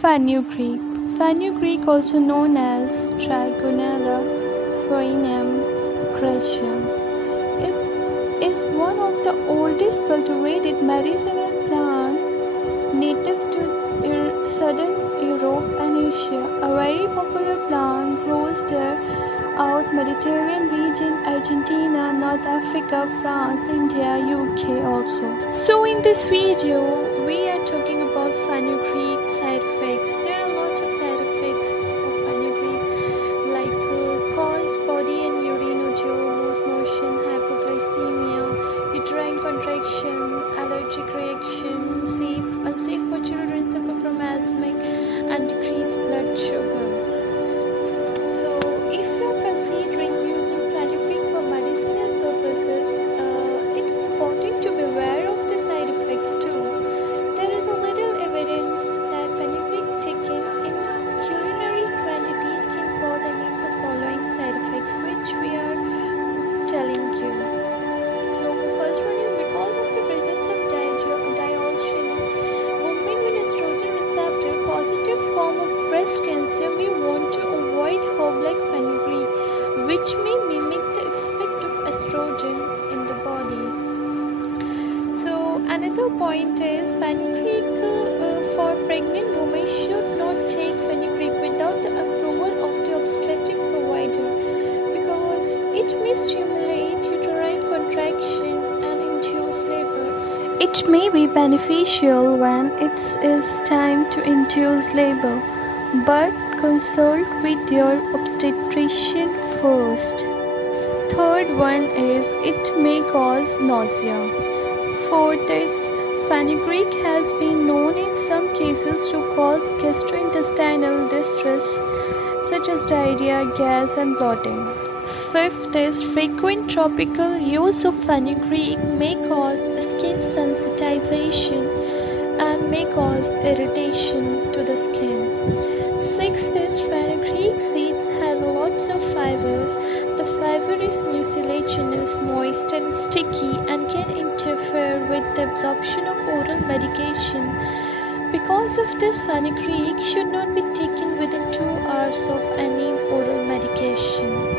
Fenugreek. Fenugreek, also known as Trigonella Phrynium grecium, it is one of the oldest cultivated medicinal plants native to southern Europe and Asia. A very popular plant grows throughout Mediterranean region, Argentina, North Africa, France, India, UK also. So in this video, we are talking about fenugreek side effects. There are lots of side effects of fenugreek, like cause body and urine odor, loose motion, hypoglycemia, uterine contraction, allergic reaction, unsafe for children, suffer from asthma, and decreased blood sugar. So, if you're considering using fenugreek for medicinal purposes, it's important to be aware of the side effects too. There is a little evidence that fenugreek taken in culinary quantities can cause any of the following side effects, which we are telling you. So, first one is because of the presence of diarrhea, women with estrogen receptor positive form of breast cancer may want to avoid herb like fenugreek, which may mimic the effect of estrogen in the body. So another point is fenugreek for pregnant women should not take fenugreek without the approval of the obstetric provider, because it may stimulate uterine contraction and induce labor. It may be beneficial when it is time to induce labor, but consult with your obstetrician first. Third one is it may cause nausea. Fourth is fenugreek has been known in some cases to cause gastrointestinal distress such as diarrhea, gas, and bloating. Fifth is frequent topical use of fenugreek may cause skin sensitization and may cause irritation to the skin. Sixth is fenugreek seeds has lots of fibers. The fiber is mucilaginous, moist, and sticky and can interfere with the absorption of oral medication. Because of this, fenugreek should not be taken within 2 hours of any oral medication.